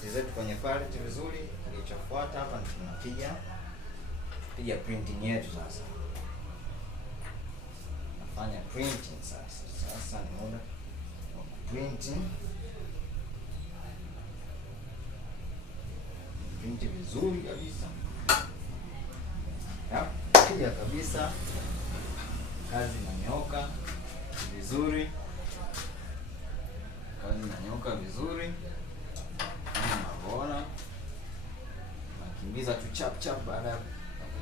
seti zetu kwenye palette vizuri. Kilichofuata hapa ni tunapiga printing yetu sasa. Nafanya printing sasa. Sasa ni muda wa printing. Print vizuri kabisa. Piga kabisa. Kazi inanyoka vizuri. Kama unavyoona, nakimbiza tu chap chap. Baada ya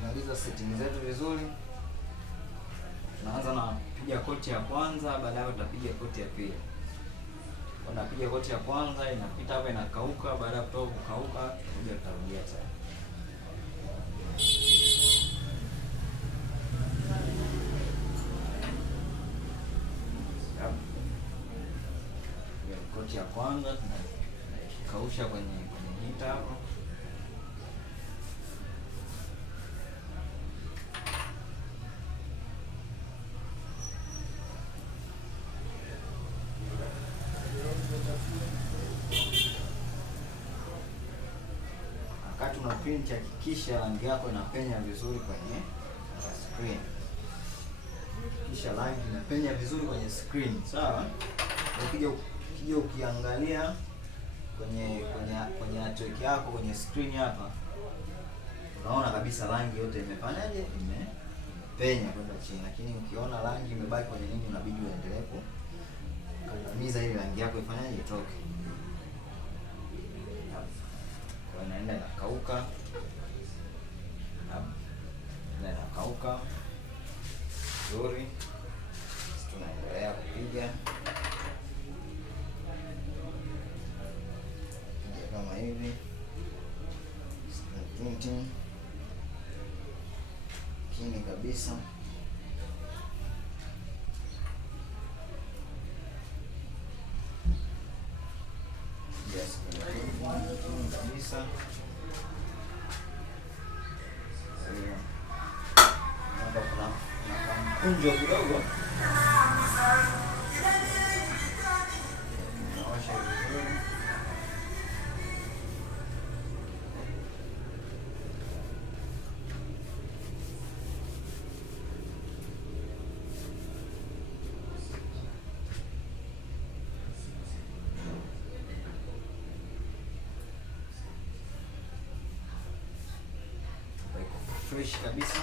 kumaliza setting zetu vizuri, tunaanza na piga koti ya kwanza, baadaye utapiga koti ya pili. Unapiga koti ya kwanza, inapita hapa, inakauka. Baada ya kutoka kukauka, tutarudia tena. Koti ya kwanza tunakausha kwenye hita hapo. Wakati una print, hakikisha rangi yako inapenya vizuri kwenye screen. Kisha rangi inapenya vizuri kwenye screen, sawa? Ukija ukiangalia kwenye artwork yako kwenye screen hapa, unaona kabisa rangi yote imefanyaje, imepenya kwenda chini. Lakini ukiona rangi imebaki kwenye nini, unabidi uendelee kukandamiza ili rangi yako ifanyaje, itoke. Kwa inaenda inakauka, inakauka vizuri. Tunaendelea kupiga kama hivi, printing kini kabisa. Yes, kini kabisa. Hapa kuna mkunjo kidogo. Fresh kabisa.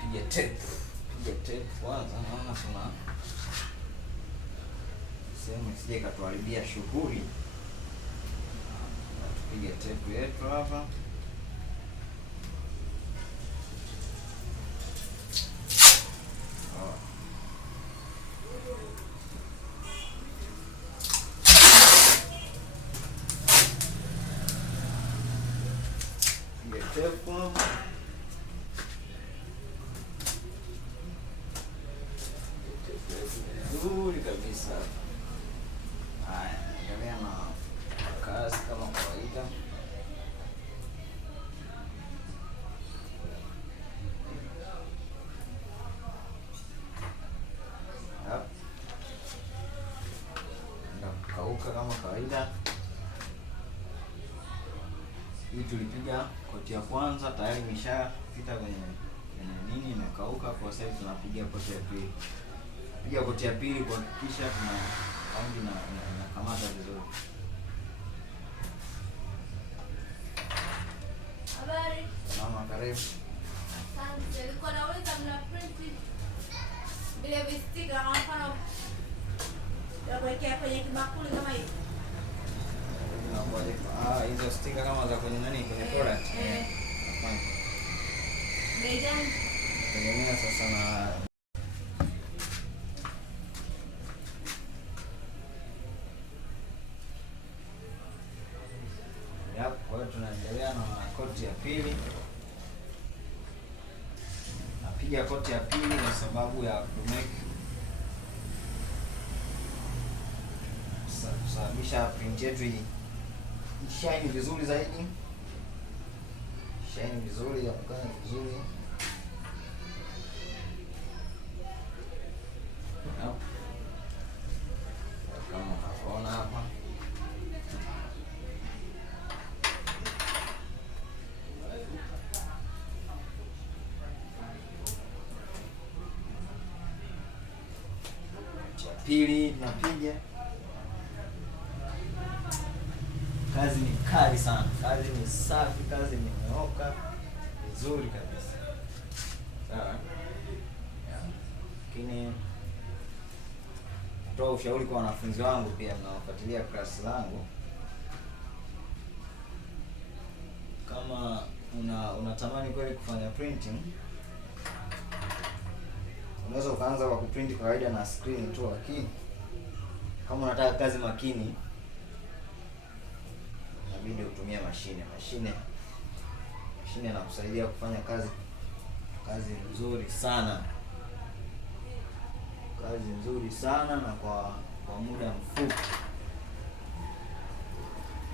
Piga tape kwanza, naona kuna sehemu isije katuharibia shughuli. Tupige tape yetu hapa. Tepo nzuri kabisa. Haya, endelea na kazi kama kawaida. Nakauka kama kawaida. Hii tulipiga koti ya kwanza, tayari imeshapita kwenye nini, imekauka. Kwa sasa tunapiga koti ya pili. Piga koti ya pili kuhakikisha tuna rangi na kamata vizuri. Habari. Mama, karibu. Asante. Nilikuwa nauliza mna print vile vistika kwa mfano ya kuwekea kwenye kibakuli kama hivi. Hizo sticker kama za kwenye nani, kwenye product. Hapana. Bei gani? Tegemea sasa na kwa hiyo tunaendelea na koti ya pili. Napiga koti ya pili kwa sababu ya kusababisha print yetu shine vizuri zaidi. Shine vizuri, yaonekane vizuri. Kama unaona hapa. inchi ya pili tunapiga. Kazi ni kali sana, kazi ni safi, kazi imenyooka vizuri kabisa. Sawa. Lakini toa ushauri kwa wanafunzi wangu pia mnaofuatilia klasi langu, kama unatamani kweli kufanya printing, unaweza ukaanza kwa kuprint kawaida na screen tu, lakini kama unataka kazi makini inabidi utumie mashine. Mashine inakusaidia kufanya kazi nzuri sana, na kwa muda mfupi,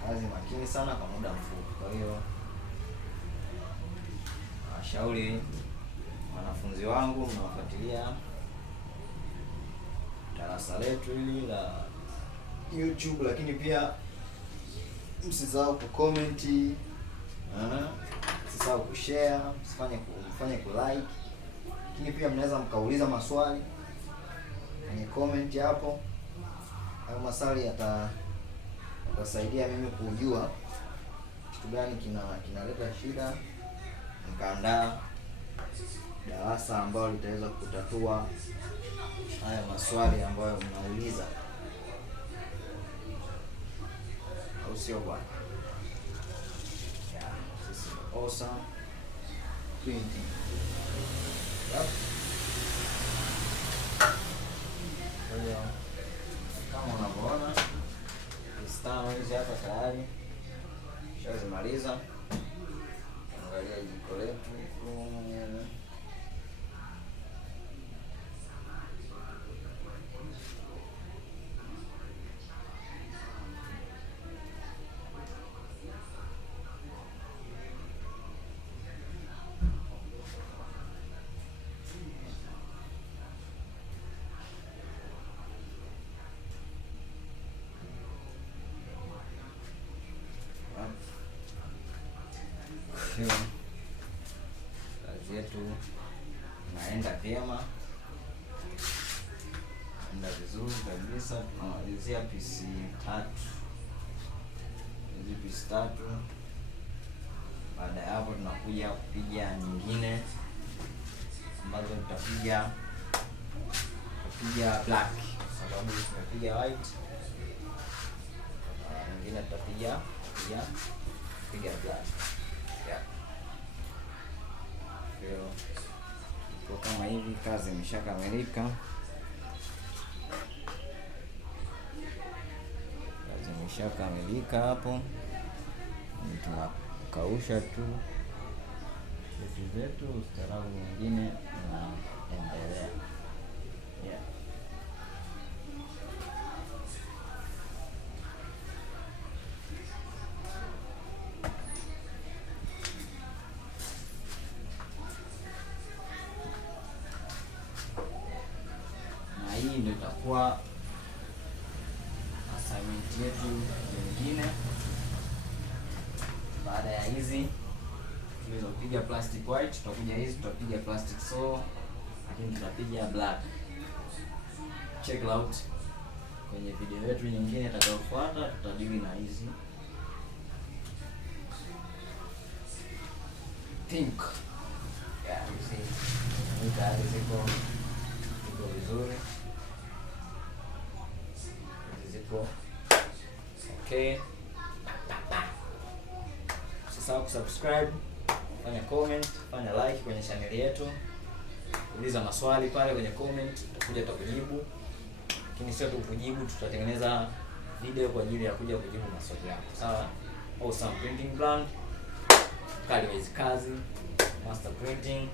kazi makini sana kwa muda mfupi. Kwa hiyo nashauri wanafunzi wangu mnawafuatilia darasa letu hili la YouTube, lakini pia msisahau kucomment, msisahau kushare, mfanye kulike, lakini pia mnaweza mkauliza maswali kwenye comment hapo. Hayo maswali yatasaidia mimi kujua kitu gani kinaleta shida, nikaandaa darasa ambalo litaweza kutatua haya maswali ambayo mnauliza, au sio bwana? This is awesome printing. Yep. Kama unavyoona stano hizi hapa tayari shazimaliza. Angalia jiko letu. Kazi yetu inaenda vyema, inaenda vizuri kabisa. Tunamalizia pisi 3, hizi pisi 3. Baada ya hapo tunakuja kupiga nyingine ambazo tutapiga black, sababu tumepiga white, nyingine tutapiga black. Kwa kama hivi kazi imeshakamilika. Hapo tunakausha tu vitu zetu, ustaarabu mwingine unaendelea. Hii ndio itakuwa assignment yetu nyingine. Baada ya hizi tulizopiga plastic white, tutakuja hizi tutapiga plastic so, lakini tutapiga black. Check out kwenye video yetu nyingine itakayofuata, tutadili na hizi pink. Tayari ziko vizuri. Okay. Usisahau kusubscribe, fanya comment, fanya like kwenye channel yetu. Uliza maswali pale kwenye comment, tutakujibu. Lakini sio tu kujibu, tutatengeneza video kwa ajili ya kuja kujibu maswali yako. Sawa? Awesome Printing Brand. Kali kazi, Master Printing.